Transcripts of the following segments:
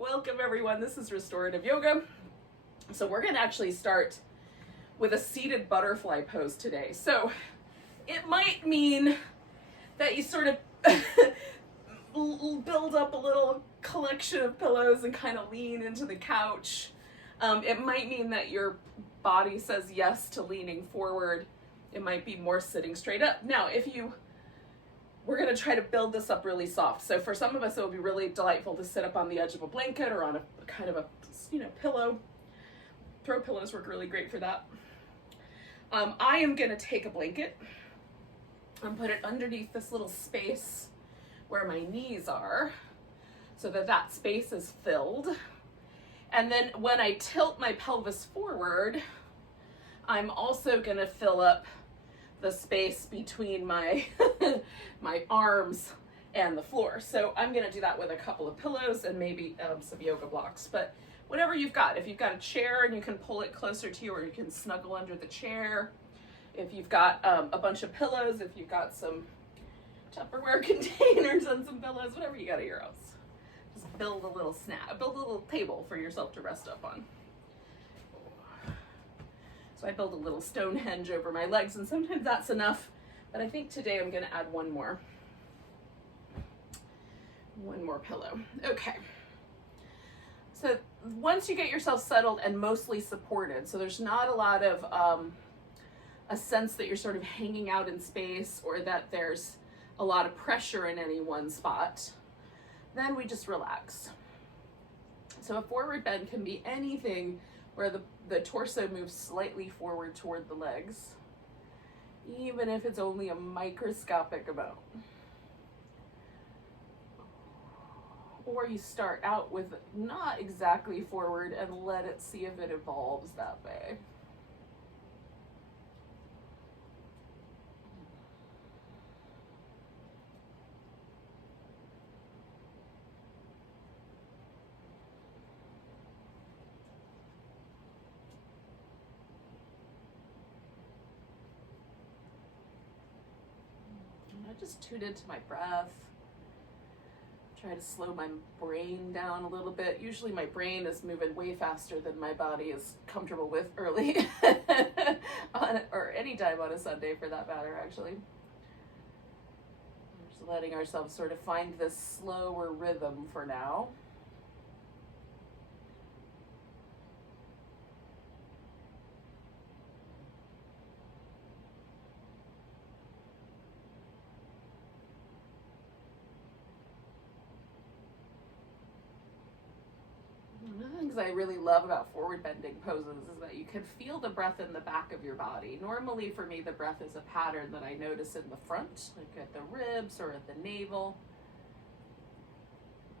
Welcome everyone, this is Restorative Yoga. So we're gonna actually start with a seated butterfly pose today. So it might mean that you sort of build up a little collection of pillows and kind of lean into the couch. It might mean that your body says yes to leaning forward. It might be more sitting straight up. Now, we're gonna try to build this up really soft. So for some of us, it will be really delightful to sit up on the edge of a blanket or on a kind of a, pillow. Throw pillows work really great for that. I am gonna take a blanket and put it underneath this little space where my knees are so that that space is filled. And then when I tilt my pelvis forward, I'm also gonna fill up the space between my my arms and the floor. So I'm gonna do that with a couple of pillows and maybe some yoga blocks, but whatever you've got. If you've got a chair and you can pull it closer to you, or you can snuggle under the chair. If you've got a bunch of pillows, if you've got some Tupperware containers and some pillows, whatever you got at your house. Just build a little build a little table for yourself to rest up on. So I build a little Stonehenge over my legs, and sometimes that's enough, but I think today I'm gonna add one more pillow. Okay. So once you get yourself settled and mostly supported, so there's not a lot of a sense that you're sort of hanging out in space or that there's a lot of pressure in any one spot, then we just relax. So a forward bend can be anything where the torso moves slightly forward toward the legs, even if it's only a microscopic amount. Or you start out with not exactly forward and let it see if it evolves that way. I just tune into my breath. Try to slow my brain down a little bit. Usually my brain is moving way faster than my body is comfortable with early or any time on a Sunday for that matter, actually. Just letting ourselves sort of find this slower rhythm for now. One of the things I really love about forward bending poses is that you can feel the breath in the back of your body. Normally for me, the breath is a pattern that I notice in the front, like at the ribs or at the navel.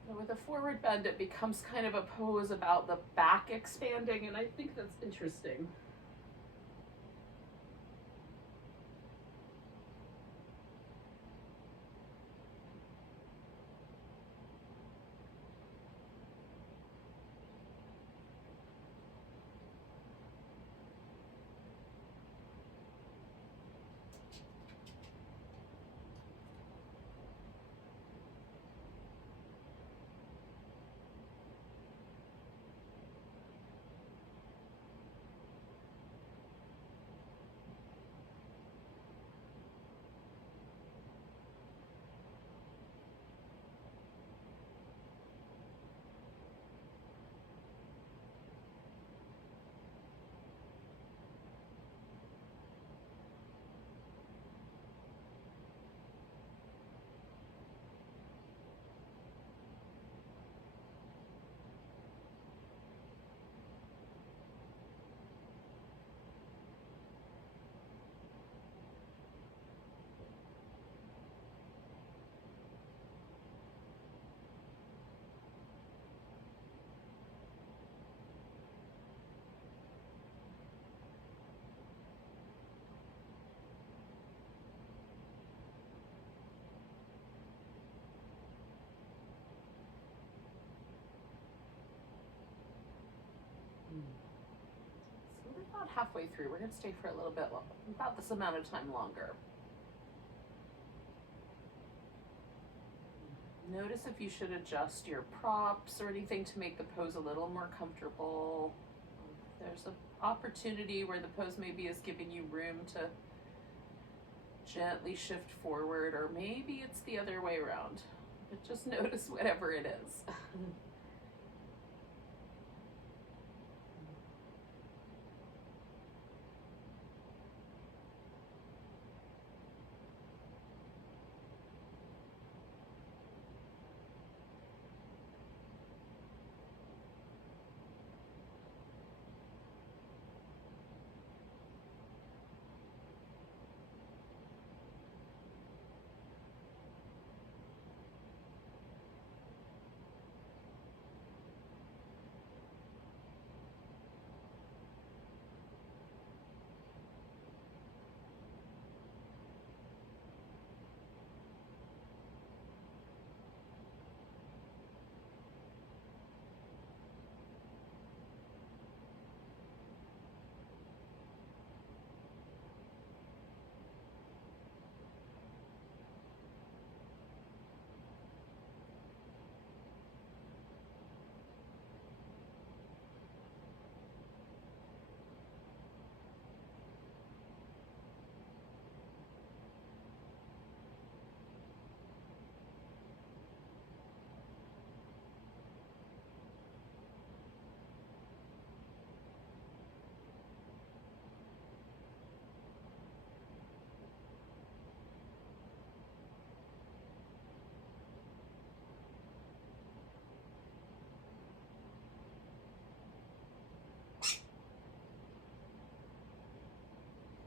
But with a forward bend, it becomes kind of a pose about the back expanding, and I think that's interesting. So we're about halfway through. We're going to stay for a little bit, about this amount of time longer. Notice if you should adjust your props or anything to make the pose a little more comfortable. There's an opportunity where the pose maybe is giving you room to gently shift forward, or maybe it's the other way around. But just notice whatever it is.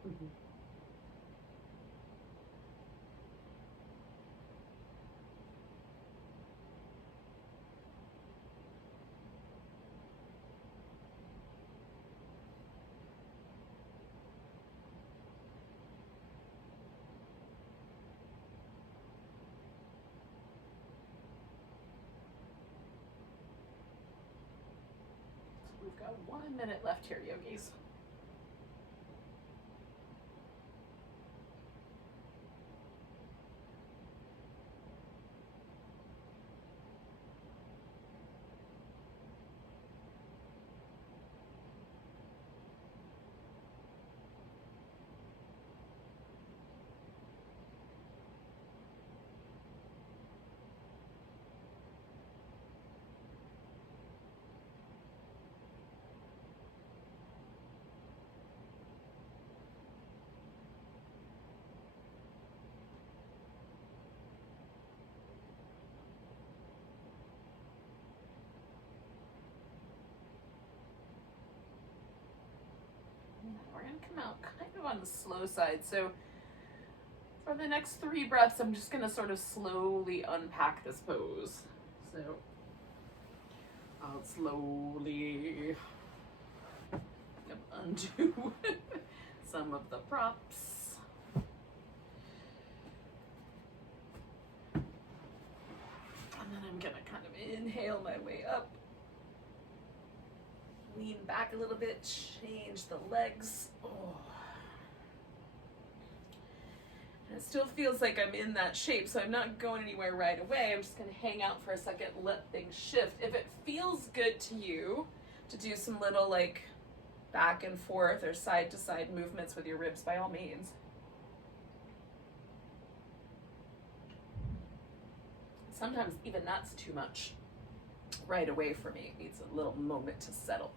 Mm-hmm. So we've got 1 minute left here, yogis. We're going to come out kind of on the slow side. So for the next 3 breaths, I'm just going to sort of slowly unpack this pose. So I'll slowly undo some of the props. And then I'm going to kind of inhale my way up. Lean back a little bit, change the legs. Oh. And it still feels like I'm in that shape, so I'm not going anywhere right away. I'm just going to hang out for a second, let things shift. If it feels good to you to do some little like back and forth or side to side movements with your ribs, by all means. Sometimes even that's too much right away for me. It needs a little moment to settle.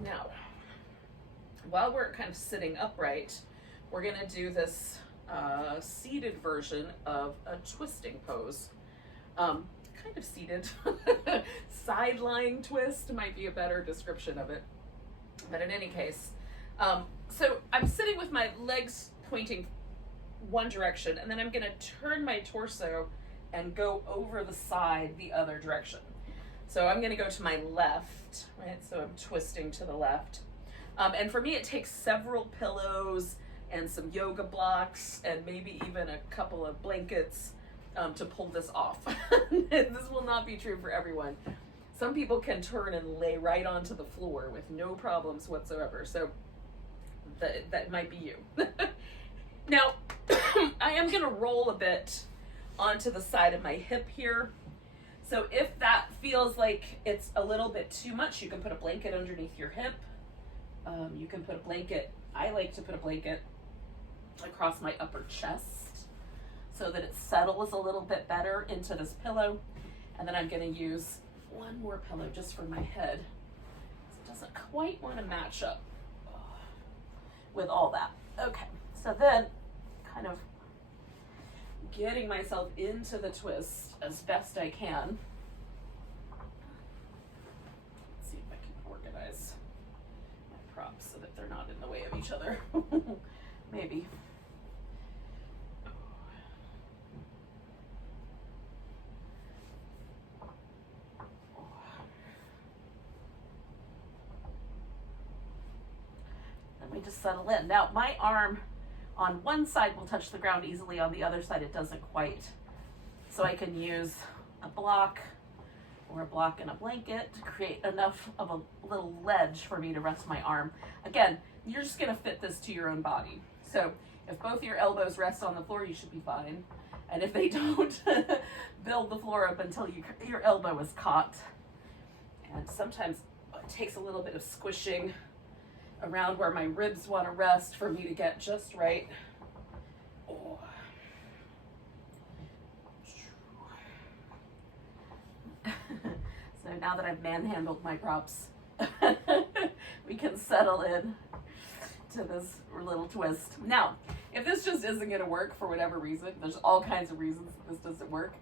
Now, while we're kind of sitting upright, we're going to do this seated version of a twisting pose. Kind of seated. Side-lying twist might be a better description of it. But in any case, so I'm sitting with my legs pointing one direction, and then I'm going to turn my torso and go over the side the other direction. So I'm going to go to my left, right? So I'm twisting to the left. And for me, it takes several pillows and some yoga blocks and maybe even a couple of blankets to pull this off. This will not be true for everyone. Some people can turn and lay right onto the floor with no problems whatsoever. So that might be you. Now, I am going to roll a bit onto the side of my hip here. So if that feels like it's a little bit too much, you can put a blanket underneath your hip. You can put a blanket, I like to put a blanket across my upper chest so that it settles a little bit better into this pillow. And then I'm going to use one more pillow just for my head. It doesn't quite want to match up with all that. Okay, so then kind of getting myself into the twist as best I can. Let's see if I can organize my props so that they're not in the way of each other. Maybe. Let me just settle in. Now, my arm on one side will touch the ground easily, on the other side it doesn't quite. So I can use a block or a block and a blanket to create enough of a little ledge for me to rest my arm. Again, you're just gonna fit this to your own body. So if both your elbows rest on the floor, you should be fine. And if they don't, build the floor up until your elbow is caught. And sometimes it takes a little bit of squishing around where my ribs want to rest for me to get just right. Oh. So now that I've manhandled my props, we can settle in to this little twist. Now, if this just isn't going to work for whatever reason, there's all kinds of reasons that this doesn't work,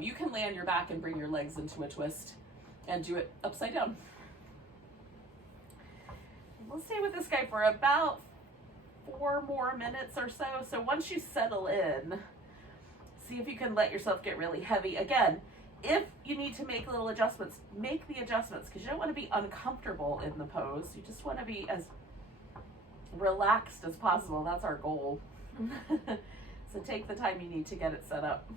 you can lay on your back and bring your legs into a twist and do it upside down. We'll stay with this guy for about 4 more minutes or so. So once you settle in, see if you can let yourself get really heavy. Again, if you need to make little adjustments, make the adjustments, because you don't want to be uncomfortable in the pose. You just want to be as relaxed as possible. That's our goal. So take the time you need to get it set up.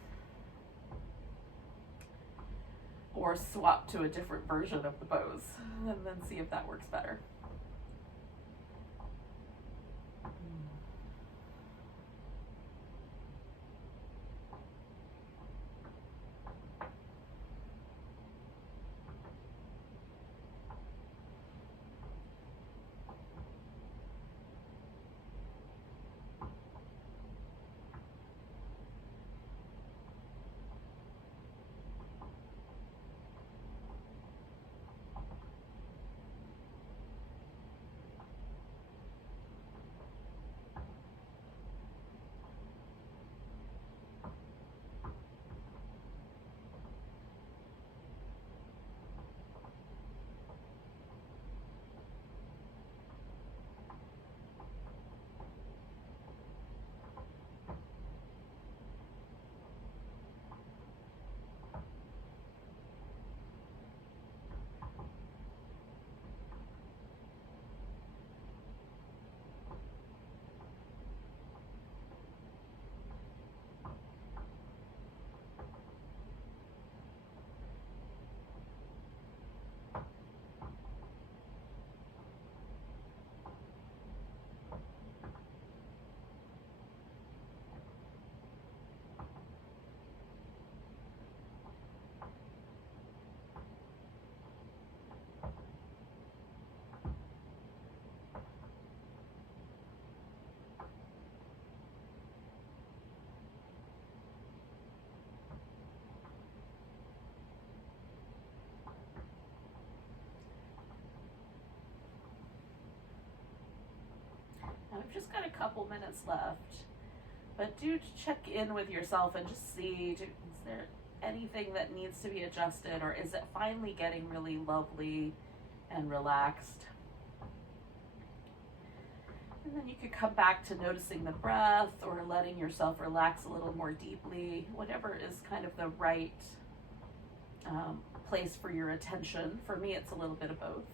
Or swap to a different version of the pose and then see if that works better. Now we've just got a couple minutes left, but do check in with yourself and just see, is there anything that needs to be adjusted, or is it finally getting really lovely and relaxed? And then you could come back to noticing the breath or letting yourself relax a little more deeply, whatever is kind of the right place for your attention. For me, it's a little bit of both.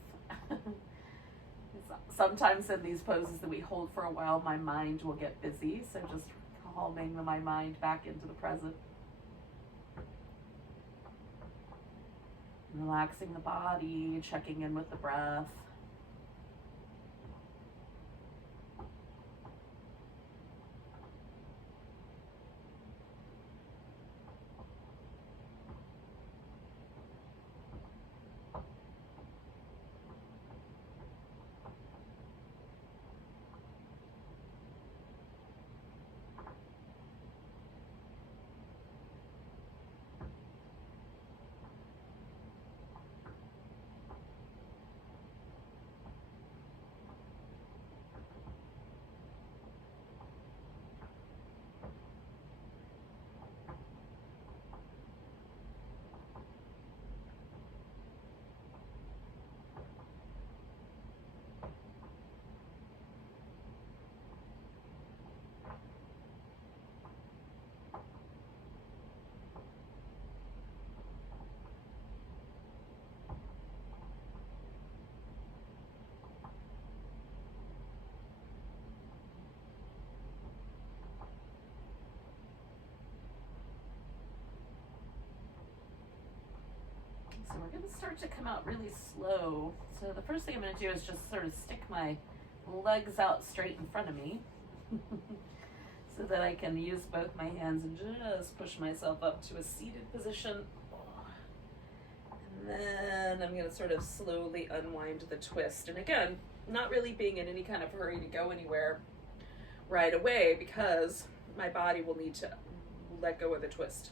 Sometimes in these poses that we hold for a while, my mind will get busy. So just calming my mind back into the present. Relaxing the body, checking in with the breath. So we're going to start to come out really slow. So the first thing I'm going to do is just sort of stick my legs out straight in front of me so that I can use both my hands and just push myself up to a seated position. And then I'm going to sort of slowly unwind the twist. And again, not really being in any kind of hurry to go anywhere right away because my body will need to let go of the twist.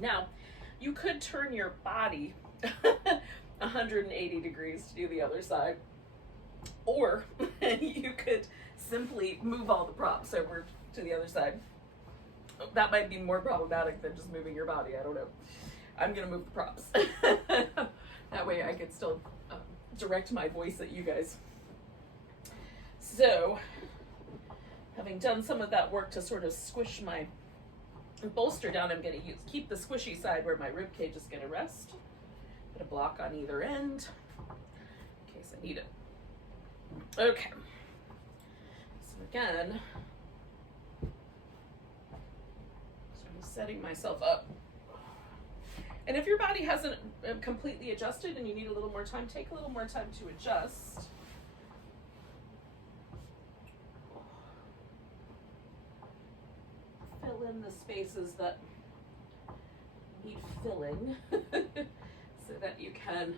Now, you could turn your body 180 degrees to do the other side, or you could simply move all the props over to the other side. That might be more problematic than just moving your body, I don't know. I'm gonna move the props. That way I could still direct my voice at you guys. So, having done some of that work to sort of squish my bolster down, I'm going to keep the squishy side where my rib cage is going to rest. Put a block on either end in case I need it. Okay. So again, sort of setting myself up. And if your body hasn't completely adjusted and you need a little more time, take a little more time to adjust. Fill in the spaces that need filling so that you can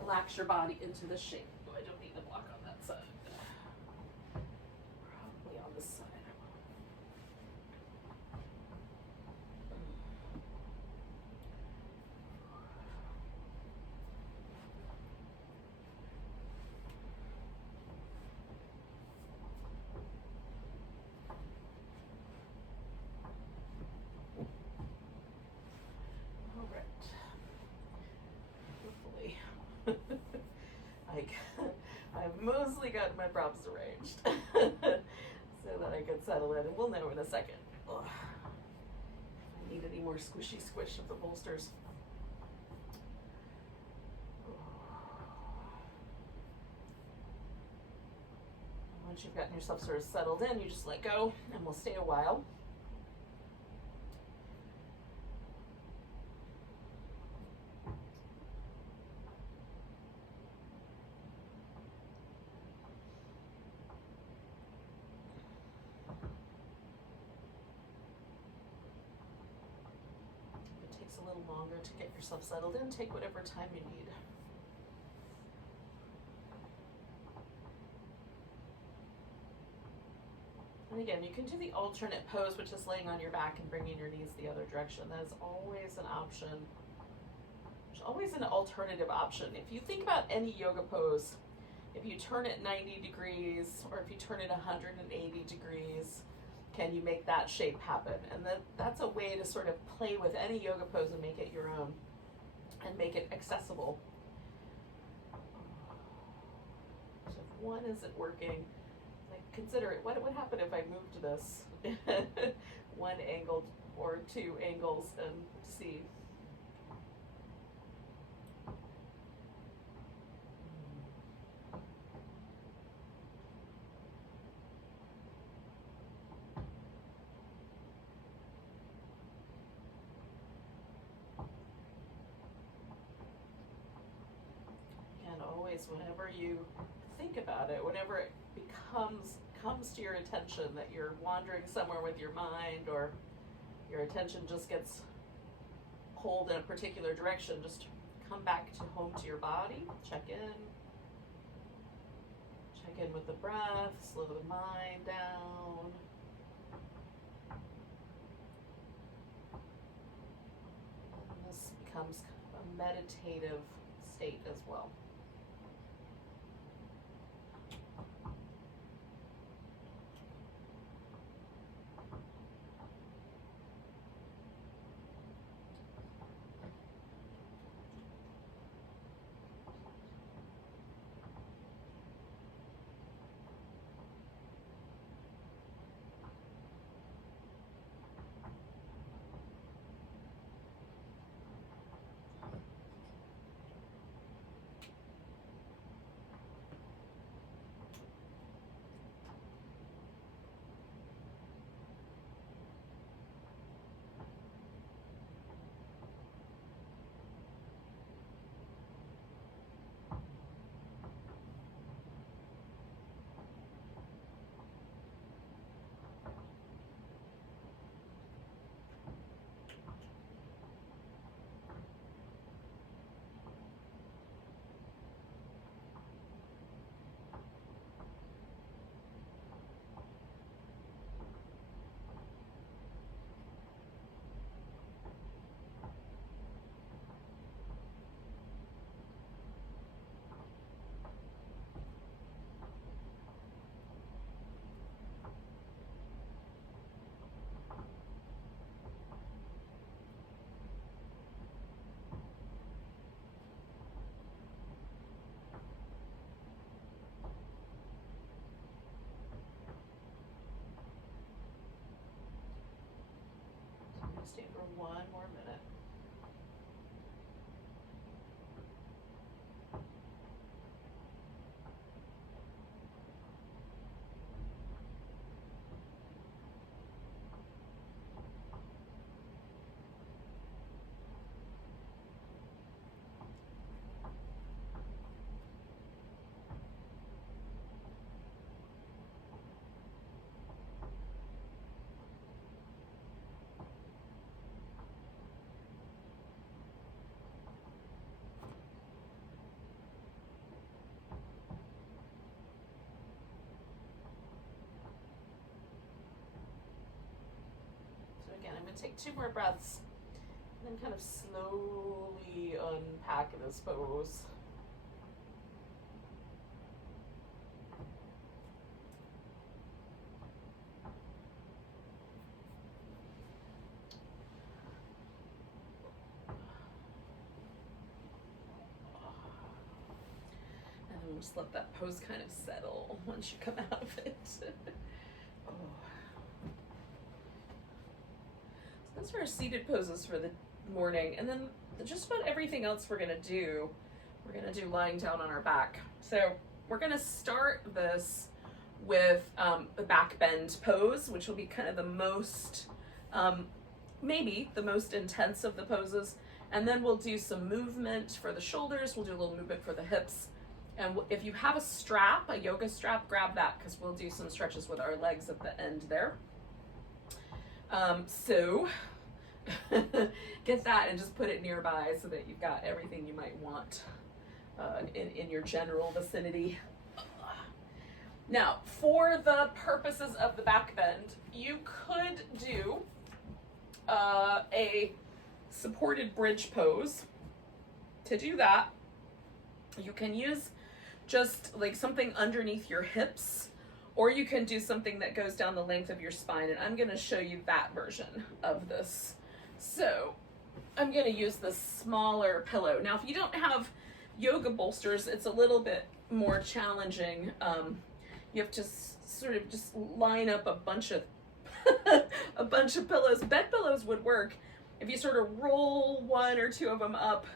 relax your body into the shape. Oh, I don't need the block on that side. Probably on this side. I've mostly got my props arranged so that I can settle in, and we'll know in a second. Ugh. If I need any more squishy squish of the bolsters. Once you've gotten yourself sort of settled in, you just let go, and we'll stay a while. A little longer to get yourself settled in. Take whatever time you need. And again, you can do the alternate pose, which is laying on your back and bringing your knees the other direction. That is always an option. There's always an alternative option. If you think about any yoga pose, if you turn it 90 degrees or if you turn it 180 degrees, can you make that shape happen? And that's a way to sort of play with any yoga pose and make it your own and make it accessible. So if one isn't working, like consider it, what would happen if I moved this one angle or two angles and see. Whenever you think about it, whenever it comes to your attention that you're wandering somewhere with your mind, or your attention just gets pulled in a particular direction, just come back to home to your body, check in with the breath, slow the mind down. And this becomes kind of a meditative state as well. Stay for one more minute. Again, I'm going to take 2 more breaths and then kind of slowly unpack this pose. And then just let that pose kind of settle once you come out of it. Oh. Those are our seated poses for the morning, and then just about everything else we're gonna do lying down on our back. So we're gonna start this with the back bend pose, which will be kind of the most, maybe the most intense of the poses, and then we'll do some movement for the shoulders, we'll do a little movement for the hips, and if you have a strap, a yoga strap, grab that, because we'll do some stretches with our legs at the end there. So get that and just put it nearby so that you've got everything you might want in your general vicinity. Now, for the purposes of the back bend, you could do a supported bridge pose. To do that, you can use just like something underneath your hips, or you can do something that goes down the length of your spine, and I'm going to show you that version of this. So I'm going to use the smaller pillow. Now, if you don't have yoga bolsters, it's a little bit more challenging. You have to sort of just line up a bunch of a bunch of pillows. Bed pillows would work if you sort of roll one or two of them up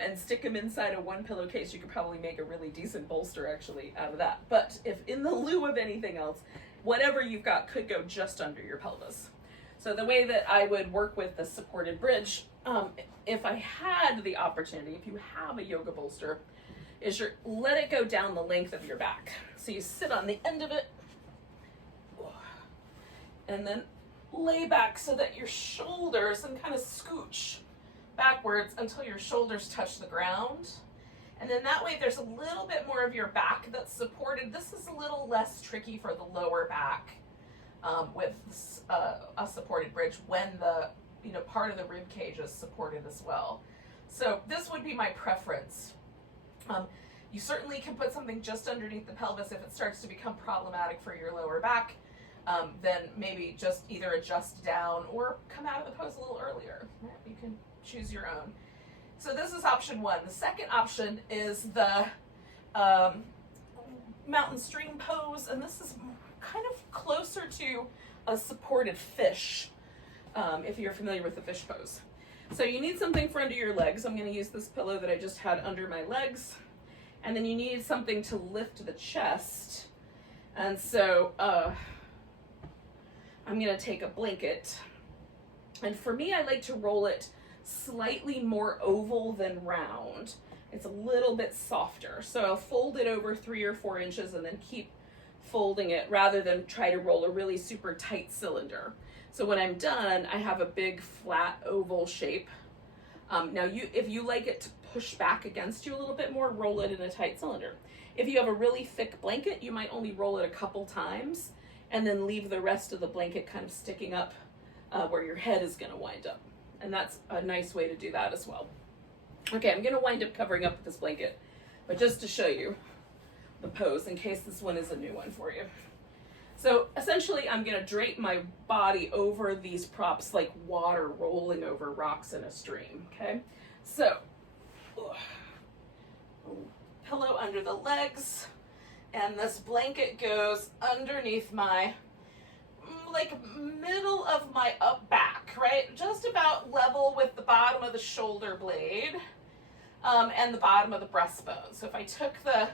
and stick them inside a one pillowcase. You could probably make a really decent bolster actually out of that. But if in the lieu of anything else, whatever you've got could go just under your pelvis. So the way that I would work with the supported bridge, if I had the opportunity, if you have a yoga bolster, is you let it go down the length of your back. So you sit on the end of it and then lay back so that your shoulders and kind of scooch backwards until your shoulders touch the ground. And then that way there's a little bit more of your back that's supported. This is a little less tricky for the lower back with a supported bridge when the part of the rib cage is supported as well. So this would be my preference. You certainly can put something just underneath the pelvis if it starts to become problematic for your lower back. Then maybe just either adjust down or come out of the pose a little earlier. You can choose your own. So this is option one. The second option is the mountain stream pose, and this is kind of closer to a supported fish, if you're familiar with the fish pose. So you need something for under your legs. I'm going to use this pillow that I just had under my legs. And then you need something to lift the chest. And so I'm going to take a blanket. And for me, I like to roll it slightly more oval than round. It's a little bit softer. So I'll fold it over 3 or 4 inches and then keep folding it rather than try to roll a really super tight cylinder. So when I'm done, I have a big flat oval shape. Now, if you like it to push back against you a little bit more, roll it in a tight cylinder. If you have a really thick blanket, you might only roll it a couple times and then leave the rest of the blanket kind of sticking up where your head is going to wind up. And that's a nice way to do that as well. Okay, I'm going to wind up covering up with this blanket, but just to show you the pose in case this one is a new one for you. So essentially, I'm going to drape my body over these props like water rolling over rocks in a stream, okay? So, pillow under the legs, and this blanket goes underneath my, like, middle of my up back, right? Just about level with the bottom of the shoulder blade and the bottom of the breastbone. So if I took the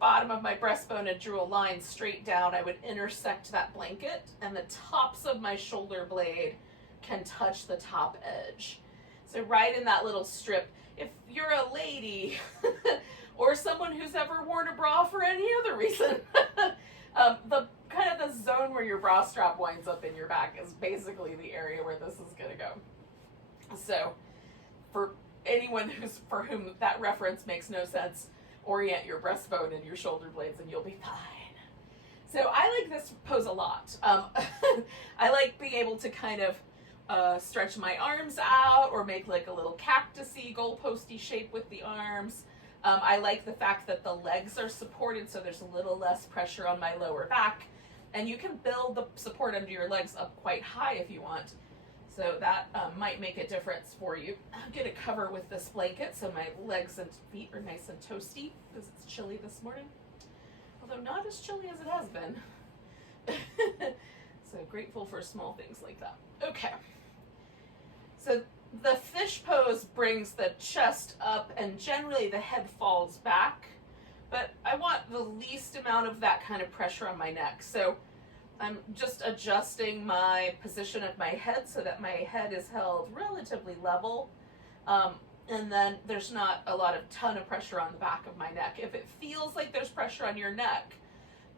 bottom of my breastbone and drew a line straight down, I would intersect that blanket, and the tops of my shoulder blade can touch the top edge. So right in that little strip. If you're a lady or someone who's ever worn a bra for any other reason, the kind of the zone where your bra strap winds up in your back is basically the area where this is going to go. So for anyone for whom that reference makes no sense, orient your breastbone and your shoulder blades and you'll be fine. So I like this pose a lot. I like being able to kind of stretch my arms out or make like a little cactusy, goalposty shape with the arms. I like the fact that the legs are supported, so there's a little less pressure on my lower back. And you can build the support under your legs up quite high if you want. So that might make a difference for you. I'm going to cover with this blanket so my legs and feet are nice and toasty because it's chilly this morning. Although not as chilly as it has been. So grateful for small things like that. Okay. So the fish pose brings the chest up and generally the head falls back. But I want the least amount of that kind of pressure on my neck. So I'm just adjusting my position of my head so that my head is held relatively level. And then there's not a ton of pressure on the back of my neck. If it feels like there's pressure on your neck,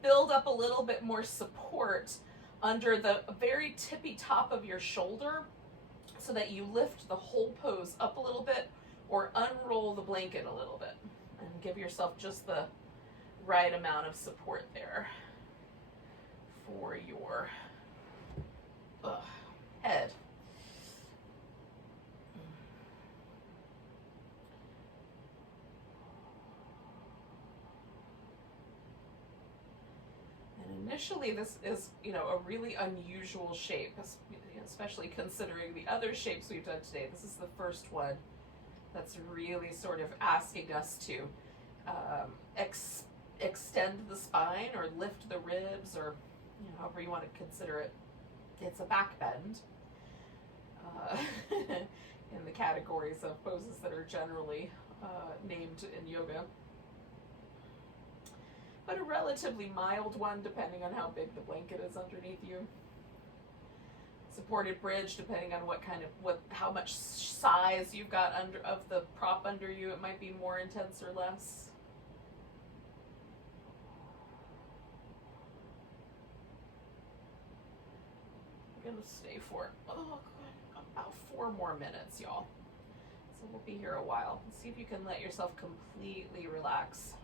build up a little bit more support under the very tippy top of your shoulder so that you lift the whole pose up a little bit or unroll the blanket a little bit and give yourself just the right amount of support there for your head. And initially this is, a really unusual shape, especially considering the other shapes we've done today. This is the first one that's really sort of asking us to extend the spine or lift the ribs, or however you want to consider it. It's a back bend in the categories of poses that are generally named in yoga. But a relatively mild one depending on how big the blanket is underneath you. Supported bridge, depending on how much size you've got of the prop under you, it might be more intense or less. I'm gonna stay for about 4 more minutes, y'all. So we'll be here a while. See if you can let yourself completely relax.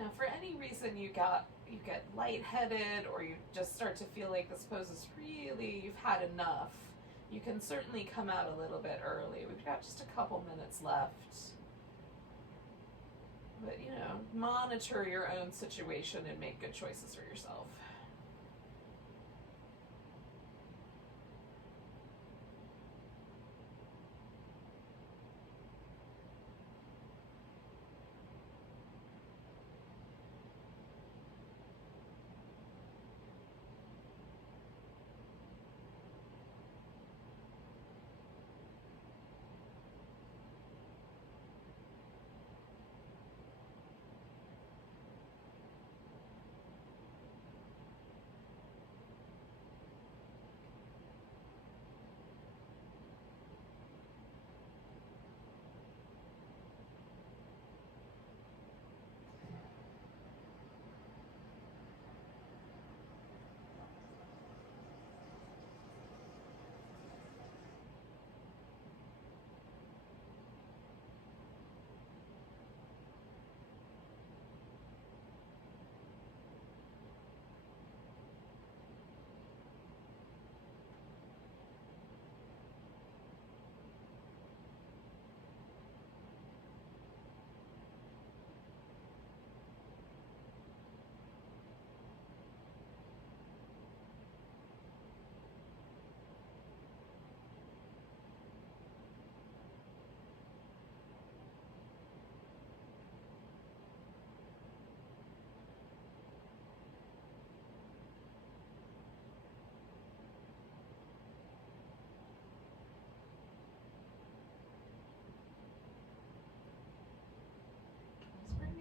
Now, for any reason you get lightheaded, or you just start to feel like this pose is really, you've had enough, you can certainly come out a little bit early. We've got just a couple minutes left. But, monitor your own situation and make good choices for yourself.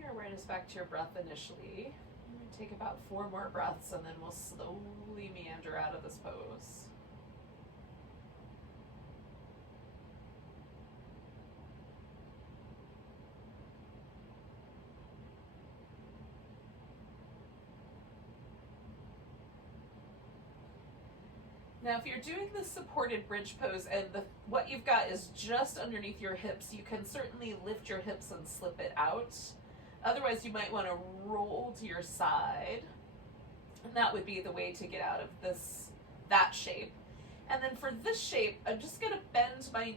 Awareness back to your breath initially. I'm going to take about 4 more breaths, and then we'll slowly meander out of this pose. Now, if you're doing the supported bridge pose and what you've got is just underneath your hips, you can certainly lift your hips and slip it out. Otherwise, you might want to roll to your side, and that would be the way to get out of that shape. And then for this shape, I'm just going to bend my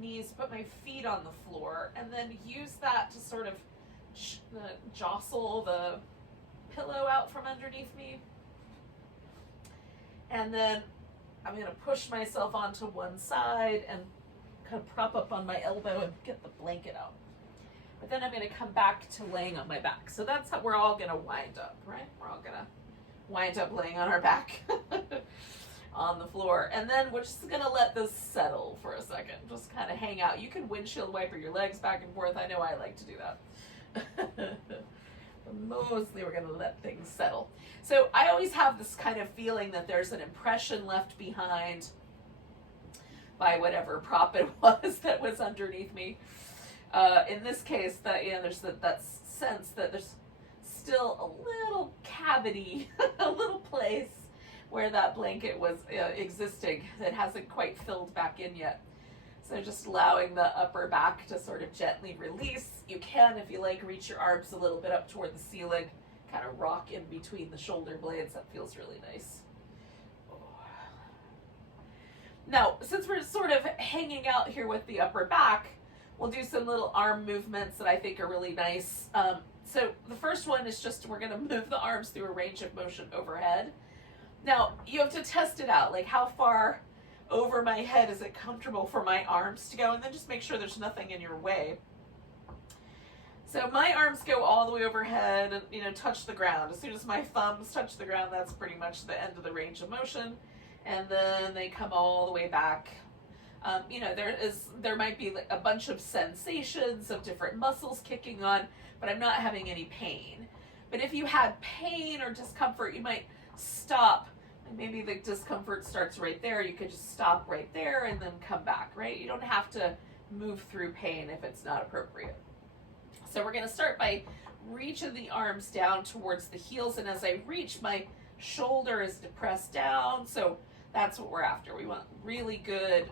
knees, put my feet on the floor, and then use that to sort of jostle the pillow out from underneath me. And then I'm going to push myself onto one side and kind of prop up on my elbow and get the blanket out. But then I'm going to come back to laying on my back. So that's how we're all going to wind up, right? We're all going to wind up laying on our back on the floor. And then we're just going to let this settle for a second. Just kind of hang out. You can windshield wiper your legs back and forth. I know I like to do that. But mostly we're going to let things settle. So I always have this kind of feeling that there's an impression left behind by whatever prop it was that was underneath me. In this case, there's that sense that there's still a little cavity, a little place where that blanket was existing that hasn't quite filled back in yet. So just allowing the upper back to sort of gently release. You can, if you like, reach your arms a little bit up toward the ceiling, kind of rock in between the shoulder blades. That feels really nice. Now, since we're sort of hanging out here with the upper back, we'll do some little arm movements that I think are really nice. So the first one is just, we're going to move the arms through a range of motion overhead. Now, you have to test it out, like how far over my head is it comfortable for my arms to go, and then just make sure there's nothing in your way. So my arms go all the way overhead and, touch the ground. As soon as my thumbs touch the ground, that's pretty much the end of the range of motion. And then they come all the way back. There might be like a bunch of sensations of different muscles kicking on, but I'm not having any pain. But if you had pain or discomfort, you might stop. And maybe the discomfort starts right there. You could just stop right there and then come back, right? You don't have to move through pain if it's not appropriate. So we're going to start by reaching the arms down towards the heels, and as I reach, my shoulder is depressed down, so that's what we're after. We want really good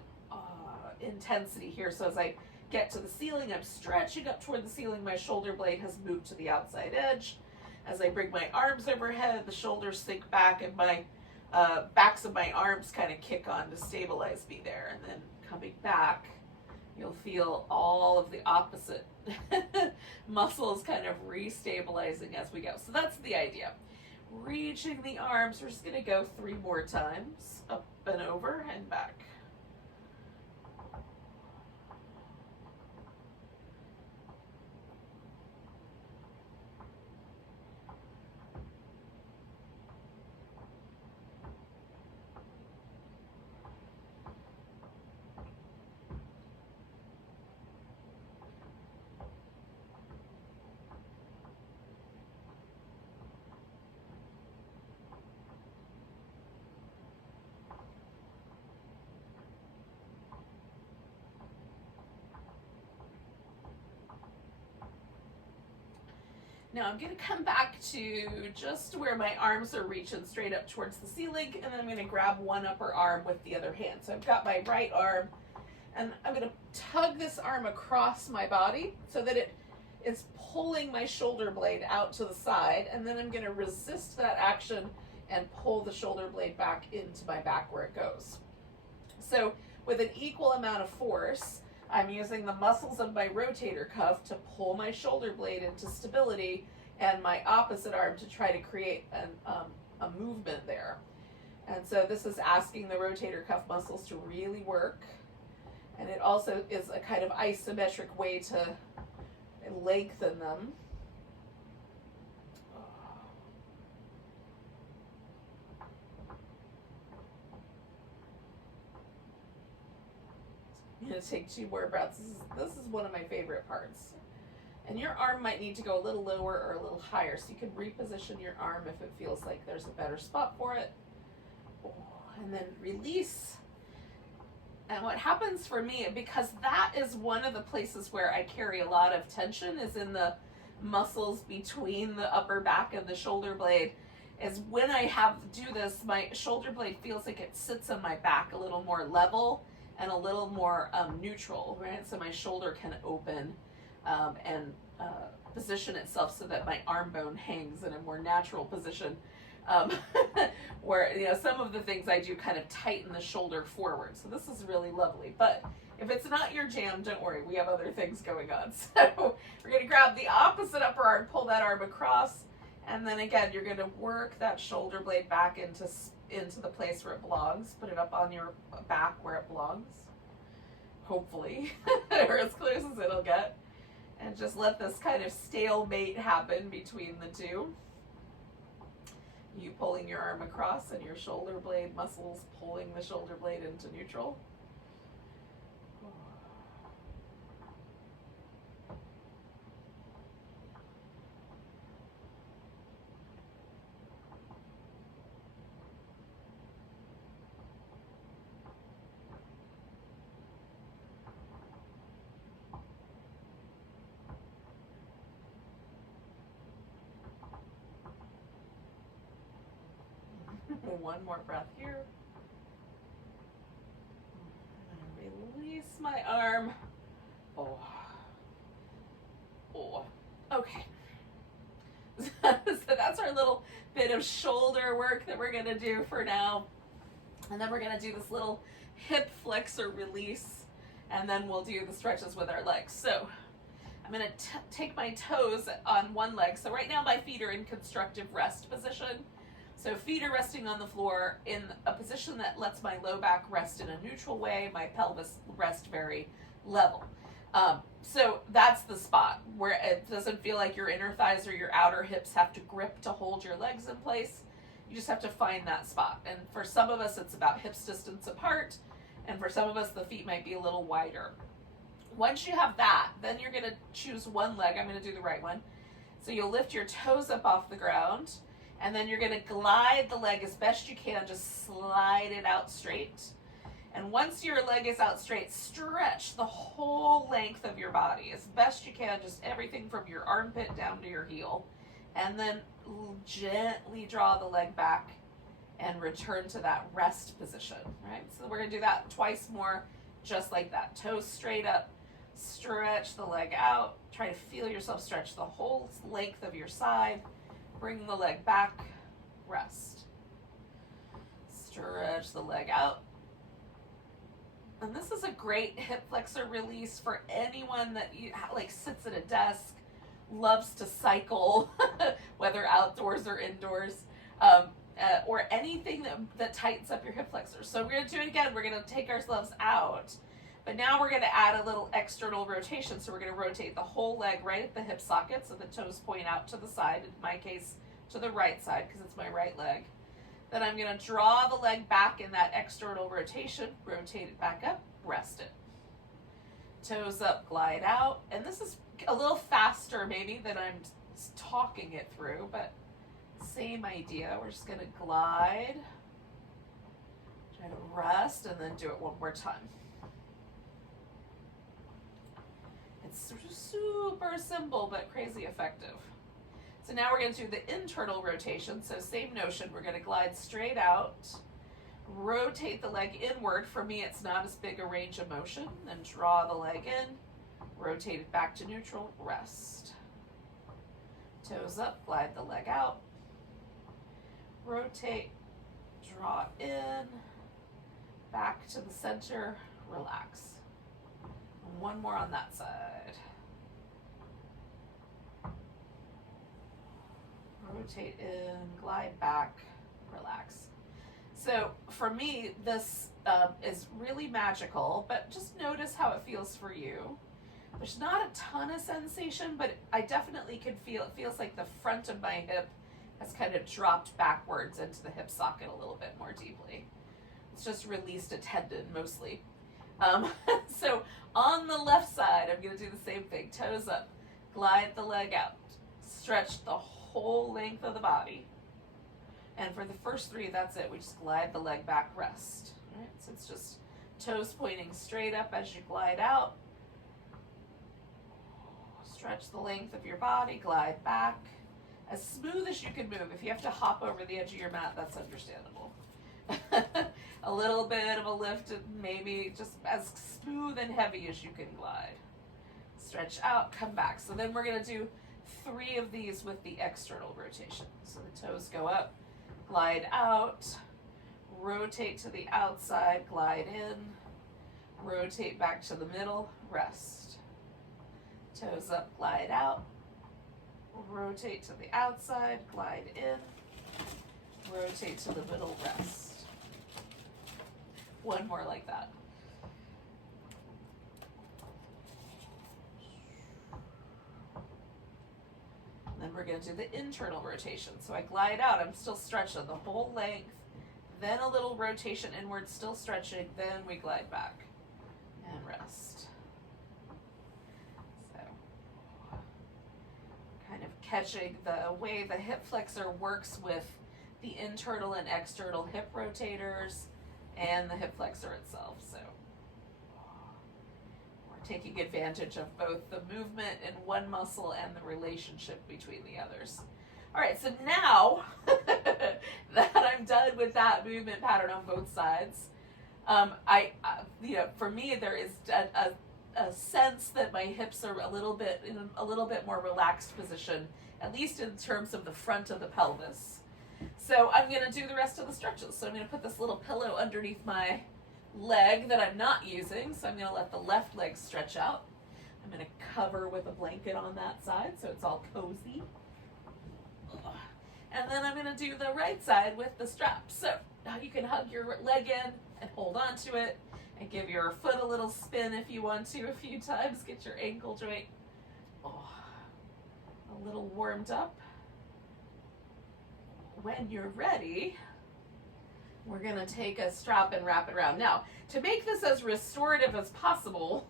intensity here. So as I get to the ceiling, I'm stretching up toward the ceiling. My shoulder blade has moved to the outside edge. As I bring my arms overhead, the shoulders sink back, and my backs of my arms kind of kick on to stabilize me there. And then coming back, you'll feel all of the opposite muscles kind of restabilizing as we go. So that's the idea. Reaching the arms, we're just going to go 3 more times, up and over and back. Now I'm going to come back to just where my arms are reaching straight up towards the ceiling, and then I'm going to grab one upper arm with the other hand. So I've got my right arm, and I'm going to tug this arm across my body so that it is pulling my shoulder blade out to the side, and then I'm going to resist that action and pull the shoulder blade back into my back where it goes. So with an equal amount of force, I'm using the muscles of my rotator cuff to pull my shoulder blade into stability, and my opposite arm to try to create a movement there. And so this is asking the rotator cuff muscles to really work. And it also is a kind of isometric way to lengthen them. I'm going to take 2 more breaths. This is one of my favorite parts. And your arm might need to go a little lower or a little higher, so you can reposition your arm if it feels like there's a better spot for it. And then release. And what happens for me, because that is one of the places where I carry a lot of tension, is in the muscles between the upper back and the shoulder blade. is when I do this, my shoulder blade feels like it sits on my back a little more level and a little more neutral, right? So my shoulder can open and position itself so that my arm bone hangs in a more natural position. Where, you know, some of the things I do kind of tighten the shoulder forward. So this is really lovely. But if it's not your jam, don't worry. We have other things going on. So we're going to grab the opposite upper arm, pull that arm across. And then again, you're going to work that shoulder blade back into the place where it belongs. Put it up on your back where it belongs. Hopefully. Or as close as it'll get. And just let this kind of stalemate happen between the two. You pulling your arm across and your shoulder blade muscles pulling the shoulder blade into neutral. One more breath here. And release my arm. Oh. Okay. So that's our little bit of shoulder work that we're going to do for now. And then we're going to do this little hip flexor release. And then we'll do the stretches with our legs. So I'm going to take my toes on one leg. So right now my feet are in constructive rest position. So feet are resting on the floor in a position that lets my low back rest in a neutral way, my pelvis rest very level. So that's the spot where it doesn't feel like your inner thighs or your outer hips have to grip to hold your legs in place. You just have to find that spot. And for some of us, it's about hips distance apart. And for some of us, the feet might be a little wider. Once you have that, then you're going to choose one leg. I'm going to do the right one. So you'll lift your toes up off the ground. And then you're going to glide the leg as best you can. Just slide it out straight. And once your leg is out straight, stretch the whole length of your body as best you can. Just everything from your armpit down to your heel. And then gently draw the leg back and return to that rest position. Right? So we're going to do that twice more, just like that. Toes straight up. Stretch the leg out. Try to feel yourself stretch the whole length of your side. Bring the leg back, rest. Stretch the leg out. And this is a great hip flexor release for anyone that sits at a desk, loves to cycle, whether outdoors or indoors, or anything that tightens up your hip flexor. So we're going to do it again. We're going to take ourselves out. But now we're going to add a little external rotation. So we're going to rotate the whole leg right at the hip socket so the toes point out to the side, in my case to the right side because it's my right leg. Then I'm going to draw the leg back in that external rotation, rotate it back up, rest it. Toes up, glide out. And this is a little faster maybe than I'm talking it through, but same idea. We're just going to glide, try to rest, and then do it one more time. It's super simple, but crazy effective. So now we're going to do the internal rotation. So same notion, we're going to glide straight out, rotate the leg inward. For me, it's not as big a range of motion. Then draw the leg in, rotate it back to neutral, rest. Toes up, glide the leg out, rotate, draw in, back to the center, relax. One more on that side. Rotate in, glide back, relax. So for me, this is really magical, but just notice how it feels for you. There's not a ton of sensation, but I definitely could feel, it feels like the front of my hip has kind of dropped backwards into the hip socket a little bit more deeply. It's just released a tendon mostly. So on the left side, I'm going to do the same thing. Toes up, glide the leg out, stretch the whole length of the body. And for the first three, that's it. We just glide the leg back, rest. All right? So it's just toes pointing straight up as you glide out. Stretch the length of your body, glide back. as smooth as you can move. If you have to hop over the edge of your mat, that's understandable. A little bit of a lift, and maybe just as smooth and heavy as you can glide. Stretch out, come back. So then we're going to do 3 of these with the external rotation. So the toes go up, glide out, rotate to the outside, glide in, rotate back to the middle, rest. Toes up, glide out, rotate to the outside, glide in, rotate to the middle, rest. One more like that. And then we're going to do the internal rotation. So I glide out, I'm still stretching the whole length, then a little rotation inward, still stretching, then we glide back and rest. So kind of catching the way the hip flexor works with the internal and external hip rotators and the hip flexor itself. So we're taking advantage of both the movement in one muscle and the relationship between the others. All right, so now that I'm done with that movement pattern on both sides, for me there is a sense that my hips are a little bit in a little bit more relaxed position, at least in terms of the front of the pelvis. So I'm going to do the rest of the stretches. So I'm going to put this little pillow underneath my leg that I'm not using. So I'm going to let the left leg stretch out. I'm going to cover with a blanket on that side so it's all cozy. And then I'm going to do the right side with the strap. So now you can hug your leg in and hold on to it and give your foot a little spin if you want to a few times. Get your ankle joint a little warmed up. When you're ready, we're going to take a strap and wrap it around. Now, to make this as restorative as possible,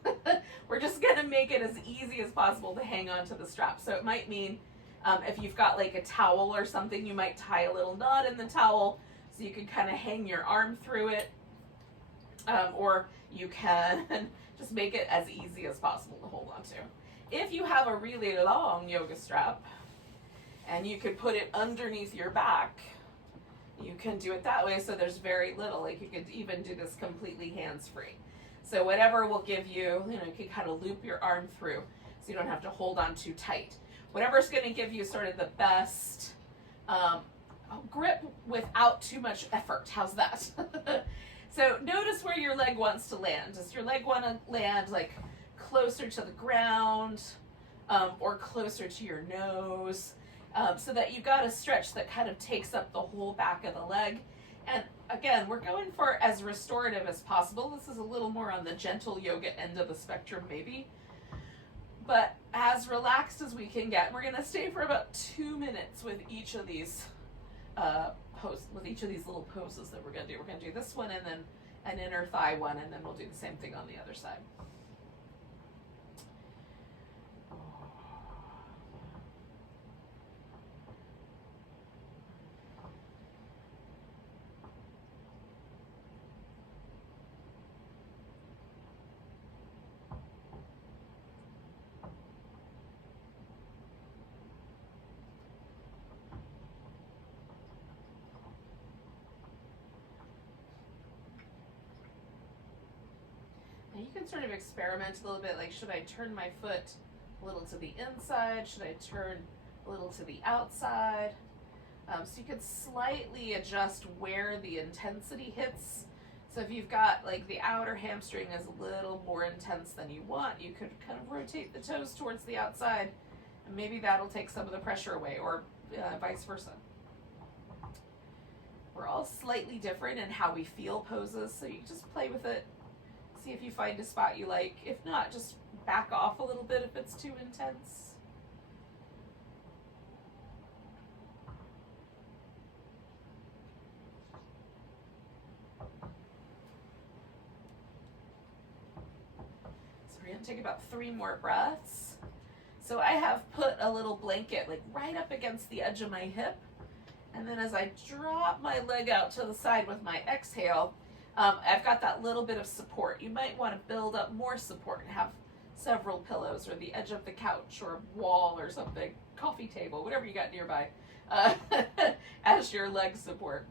we're just going to make it as easy as possible to hang on to the strap. So it might mean if you've got like a towel or something, you might tie a little knot in the towel so you can kind of hang your arm through it. Or you can just make it as easy as possible to hold on to. If you have a really long yoga strap, and you could put it underneath your back, you can do it that way so there's very little. Like you could even do this completely hands-free. So whatever will give you, you can kind of loop your arm through so you don't have to hold on too tight. Whatever's going to give you sort of the best grip without too much effort. How's that? So notice where your leg wants to land. Does your leg want to land like closer to the ground or closer to your nose? So that you've got a stretch that kind of takes up the whole back of the leg. And again, we're going for as restorative as possible. This is a little more on the gentle yoga end of the spectrum maybe. But as relaxed as we can get. We're going to stay for about 2 minutes with each of these little poses that we're going to do. We're going to do this one and then an inner thigh one, and then we'll do the same thing on the other side. You can sort of experiment a little bit, like should I turn my foot a little to the inside? Should I turn a little to the outside? So you could slightly adjust where the intensity hits. So if you've got like the outer hamstring is a little more intense than you want, you could kind of rotate the toes towards the outside and maybe that'll take some of the pressure away, or vice versa. We're all slightly different in how we feel poses, so you just play with it. See if you find a spot you like. If not, just back off a little bit if it's too intense. So we're going to take about 3 more breaths. So I have put a little blanket like right up against the edge of my hip. And then as I drop my leg out to the side with my exhale, I've got that little bit of support. You might want to build up more support and have several pillows or the edge of the couch or a wall or something coffee table, whatever you got nearby, as your leg support.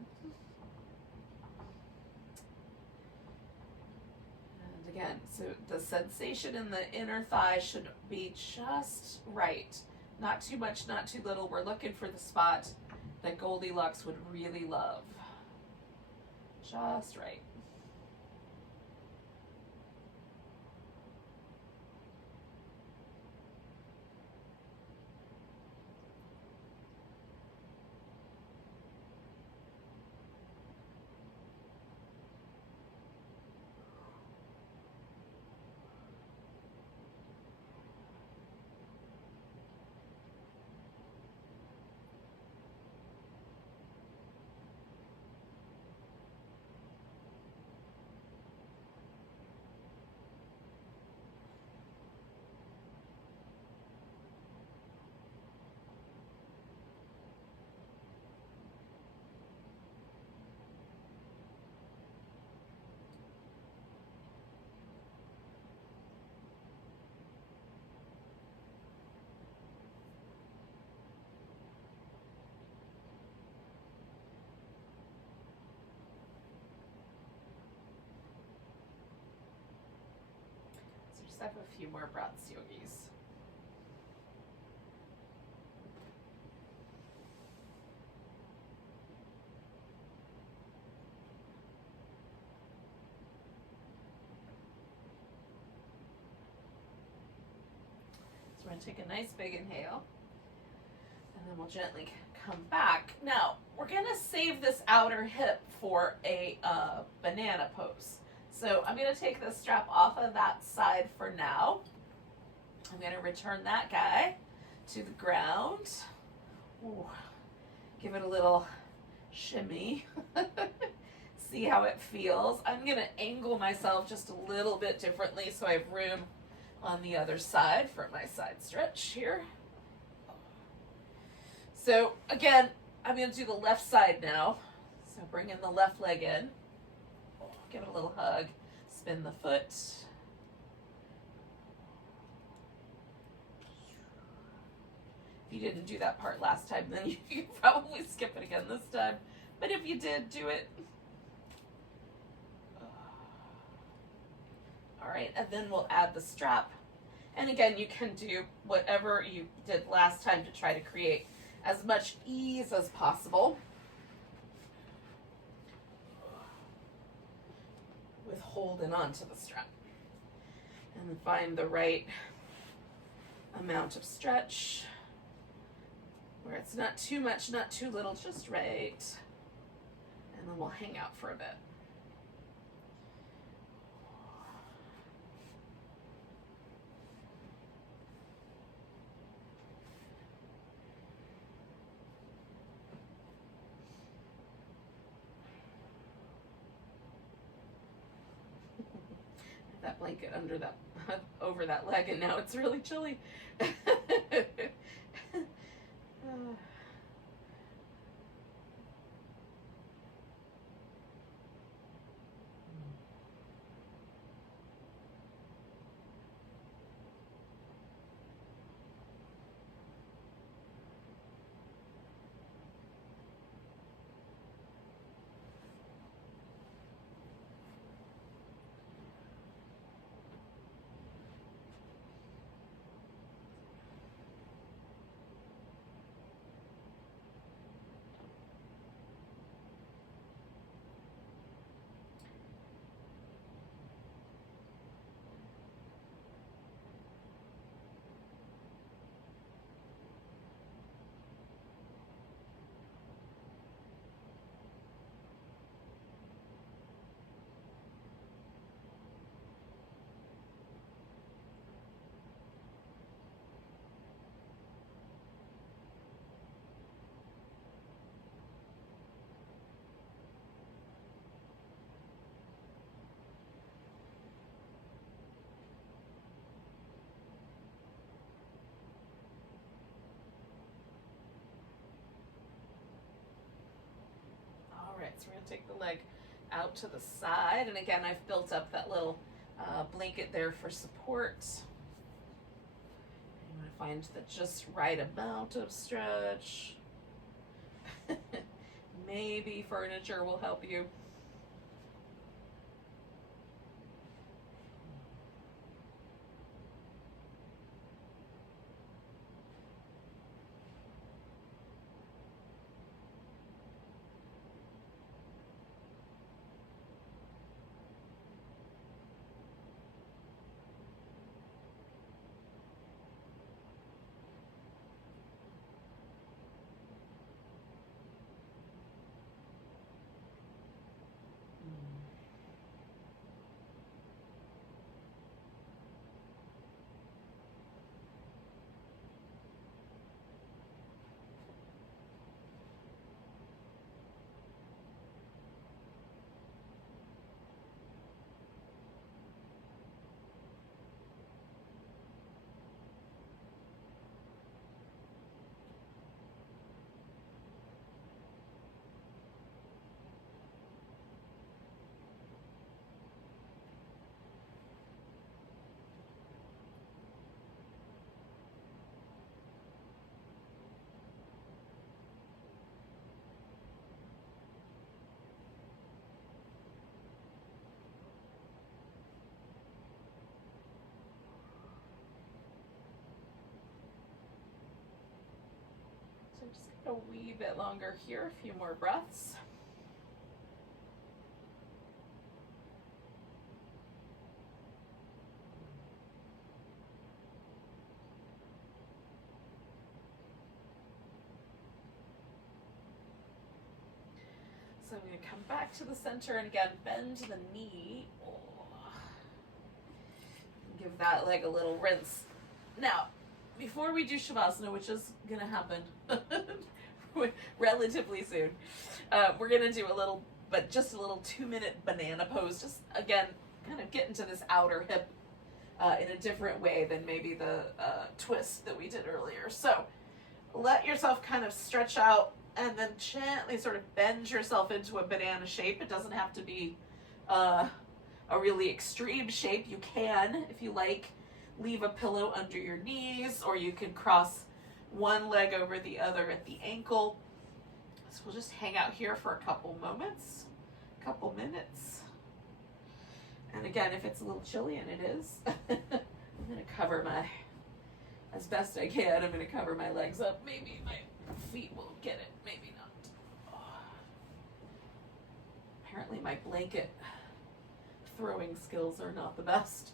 And again, so the sensation in the inner thigh should be just right. Not too much, not too little. We're looking for the spot that Goldilocks would really love. Just right. Have a few more breaths, yogis. So we're going to take a nice big inhale, and then we'll gently come back. Now, we're going to save this outer hip for a banana pose. So I'm going to take the strap off of that side for now. I'm going to return that guy to the ground. Ooh, give it a little shimmy. See how it feels. I'm going to angle myself just a little bit differently so I have room on the other side for my side stretch here. So again, I'm going to do the left side now. So bring in the left leg in. Give it a little hug, spin the foot. If you didn't do that part last time, then you can probably skip it again this time. But if you did, do it. All right, and then we'll add the strap. And again, you can do whatever you did last time to try to create as much ease as possible with holding on to the strap. And then find the right amount of stretch where it's not too much, not too little, just right. And then we'll hang out for a bit. That blanket under that, over that leg, and now it's really chilly. So we're going to take the leg out to the side. And again, I've built up that little blanket there for support. You want to find the just right amount of stretch. Maybe furniture will help you. So just a wee bit longer here, a few more breaths. So I'm going to come back to the center and again bend the knee. Oh. Give that leg a little rinse. Now, before we do Shavasana, which is going to happen relatively soon, we're going to do just a little 2-minute banana pose. Just, again, kind of get into this outer hip in a different way than maybe the twist that we did earlier. So let yourself kind of stretch out and then gently sort of bend yourself into a banana shape. It doesn't have to be a really extreme shape. You can, if you like, leave a pillow under your knees, or you can cross one leg over the other at the ankle. So we'll just hang out here for a couple minutes. And again, if it's a little chilly, and it is, I'm going to cover as best I can, I'm going to cover my legs up. Maybe my feet will get it, maybe not. Oh. Apparently my blanket throwing skills are not the best.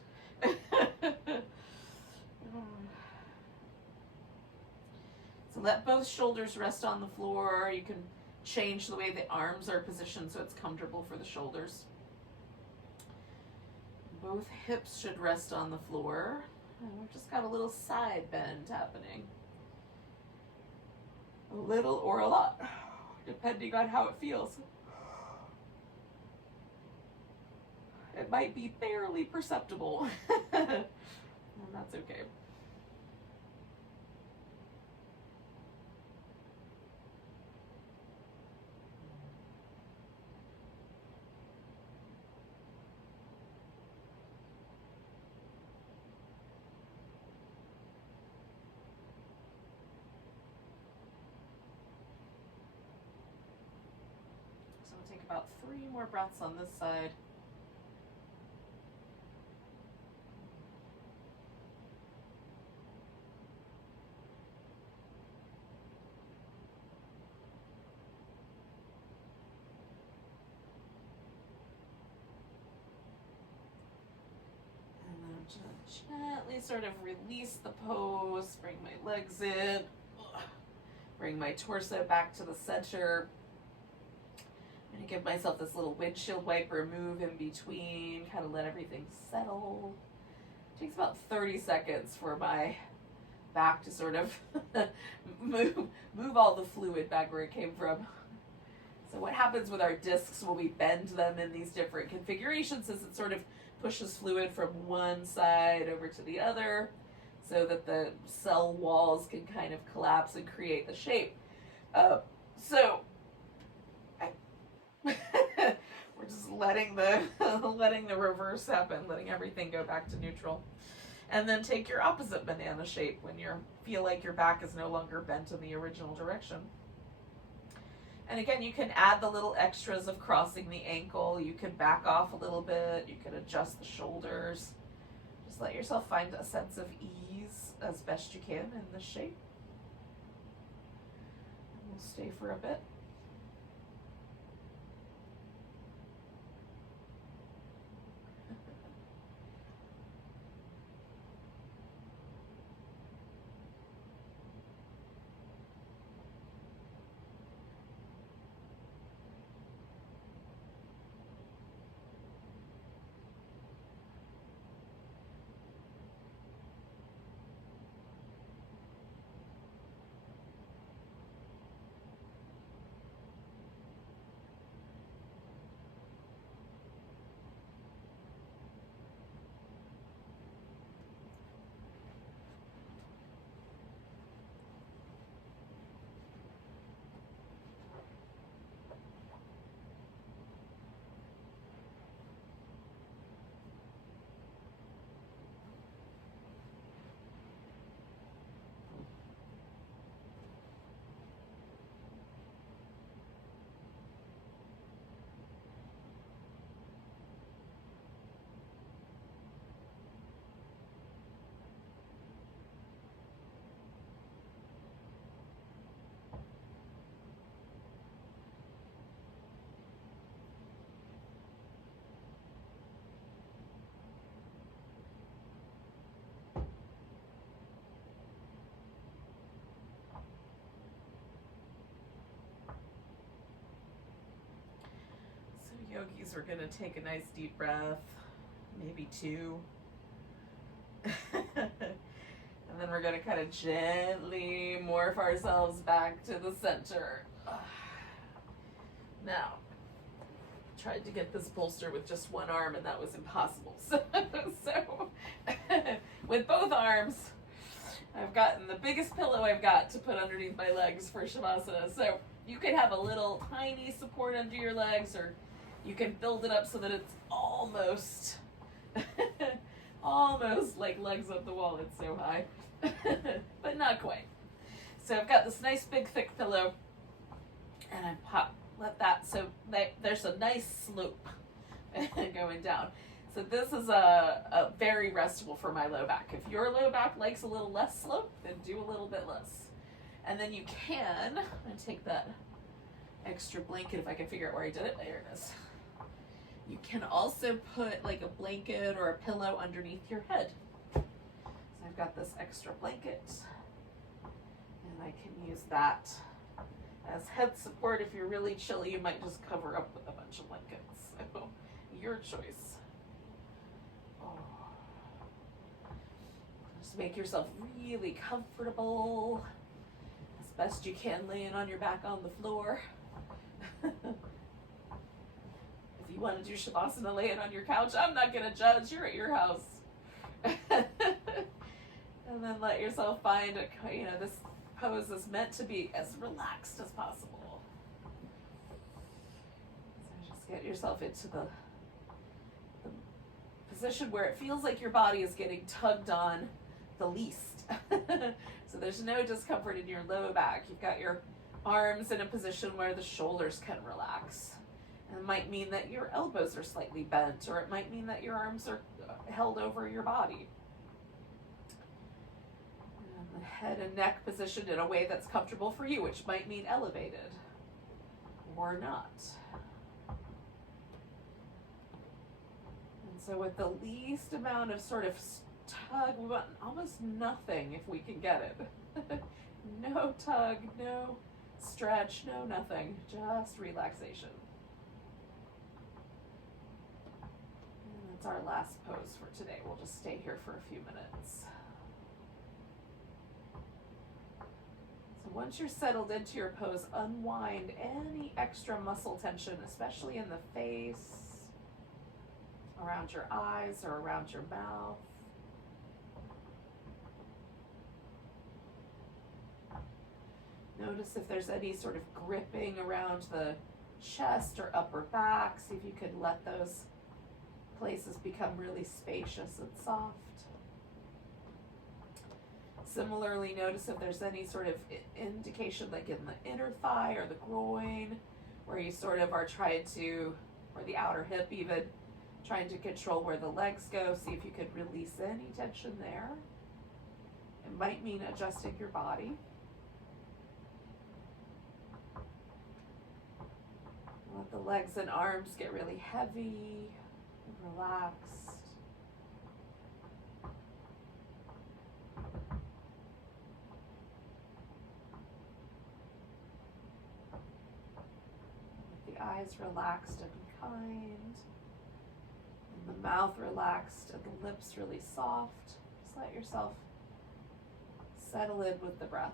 So let both shoulders rest on the floor. You can change the way the arms are positioned so it's comfortable for the shoulders. Both hips should rest on the floor. And we've just got a little side bend happening. A little or a lot, depending on how it feels. It might be barely perceptible, and that's okay. So we'll take about 3 more breaths on this side. Gently sort of release the pose, bring my legs in, bring my torso back to the center. I'm going to give myself this little windshield wiper move in between, kind of let everything settle. It takes about 30 seconds for my back to sort of move all the fluid back where it came from. So what happens with our discs when we bend them in these different configurations is it sort of pushes fluid from one side over to the other so that the cell walls can kind of collapse and create the shape. We're just letting the reverse happen, letting everything go back to neutral. And then take your opposite banana shape when you feel like your back is no longer bent in the original direction. And again, you can add the little extras of crossing the ankle. You can back off a little bit. You can adjust the shoulders. Just let yourself find a sense of ease as best you can in this shape. And we'll stay for a bit. Yogis, we're going to take a nice deep breath, maybe 2. And then we're going to kind of gently morph ourselves back to the center. Now, tried to get this bolster with just one arm and that was impossible. So with both arms, I've gotten the biggest pillow I've got to put underneath my legs for Shavasana. So you could have a little tiny support under your legs, or you can build it up so that it's almost, almost like legs up the wall. It's so high, but not quite. So I've got this nice big thick pillow, and I let that, so there's a nice slope going down. So this is a very restful for my low back. If your low back likes a little less slope, then do a little bit less. And then you can, I'm gonna take that extra blanket if I can figure out where I did it. There it is. You can also put like a blanket or a pillow underneath your head. So I've got this extra blanket, and I can use that as head support. If you're really chilly, you might just cover up with a bunch of blankets. So your choice. Just make yourself really comfortable as best you can, laying on your back on the floor. If you want to do Shavasana laying on your couch, I'm not going to judge. You're at your house. And then let yourself find this pose is meant to be as relaxed as possible. So just get yourself into the position where it feels like your body is getting tugged on the least. So there's no discomfort in your low back. You've got your arms in a position where the shoulders can relax. And it might mean that your elbows are slightly bent, or it might mean that your arms are held over your body. And the head and neck positioned in a way that's comfortable for you, which might mean elevated or not. And so with the least amount of sort of tug, we want almost nothing if we can get it. No tug, no stretch, no nothing, just relaxation. And that's our last pose for today. We'll just stay here for a few minutes. So once you're settled into your pose, unwind any extra muscle tension, especially in the face, around your eyes or around your mouth. Notice if there's any sort of gripping around the chest or upper back. See if you could let those places become really spacious and soft. Similarly, notice if there's any sort of indication, like in the inner thigh or the groin, where you sort of are trying to, or the outer hip even, trying to control where the legs go. See if you could release any tension there. It might mean adjusting your body. Let the legs and arms get really heavy and relaxed. With the eyes relaxed and kind, and the mouth relaxed and the lips really soft. Just let yourself settle in with the breath.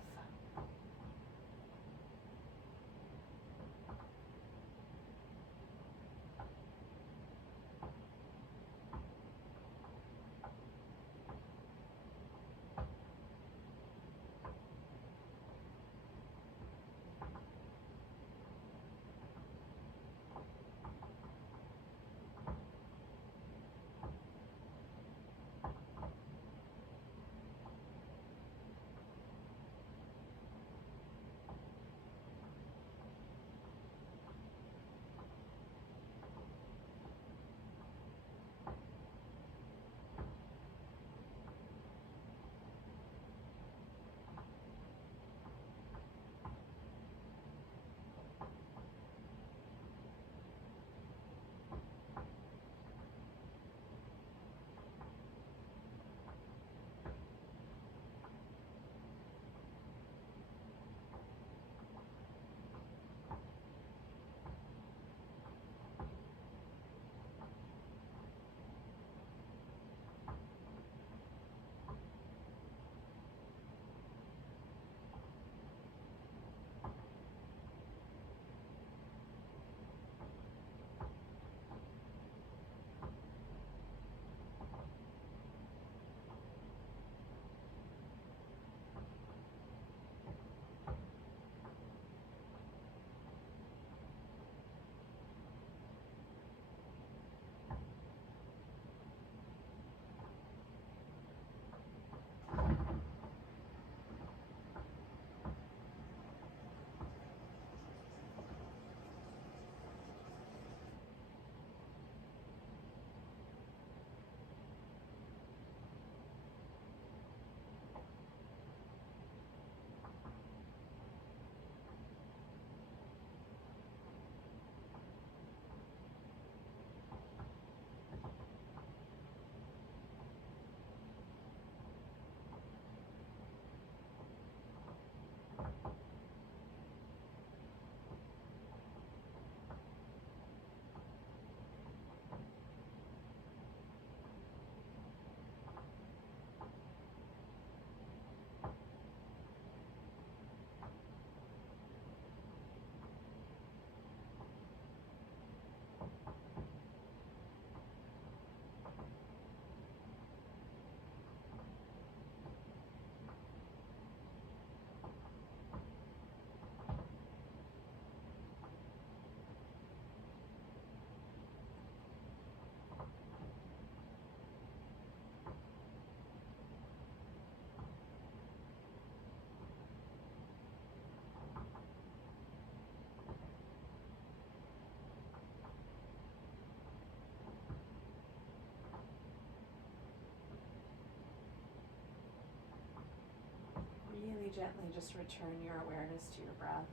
Really gently just return your awareness to your breath.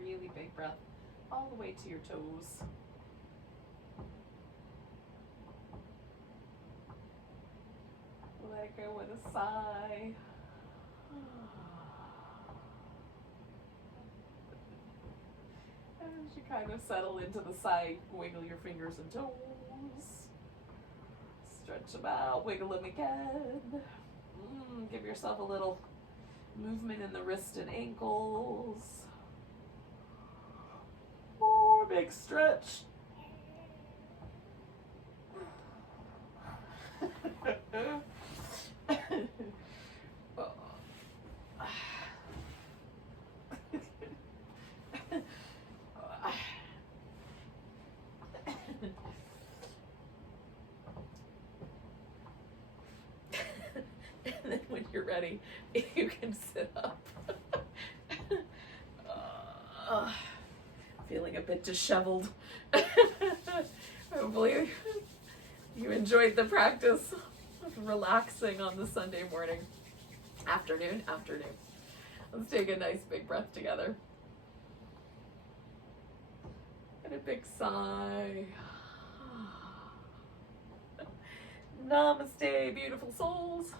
Really big breath all the way to your toes. Let it go with a sigh. As you kind of settle into the sigh, wiggle your fingers and toes. Stretch them out, wiggle them again. Give yourself a little movement in the wrist and ankles. Oh, big stretch. And then when you're ready, you can sit up. Feeling a bit disheveled. Hopefully you enjoyed the practice of relaxing on the Sunday morning. Afternoon. Let's take a nice big breath together. And a big sigh. Namaste, beautiful souls.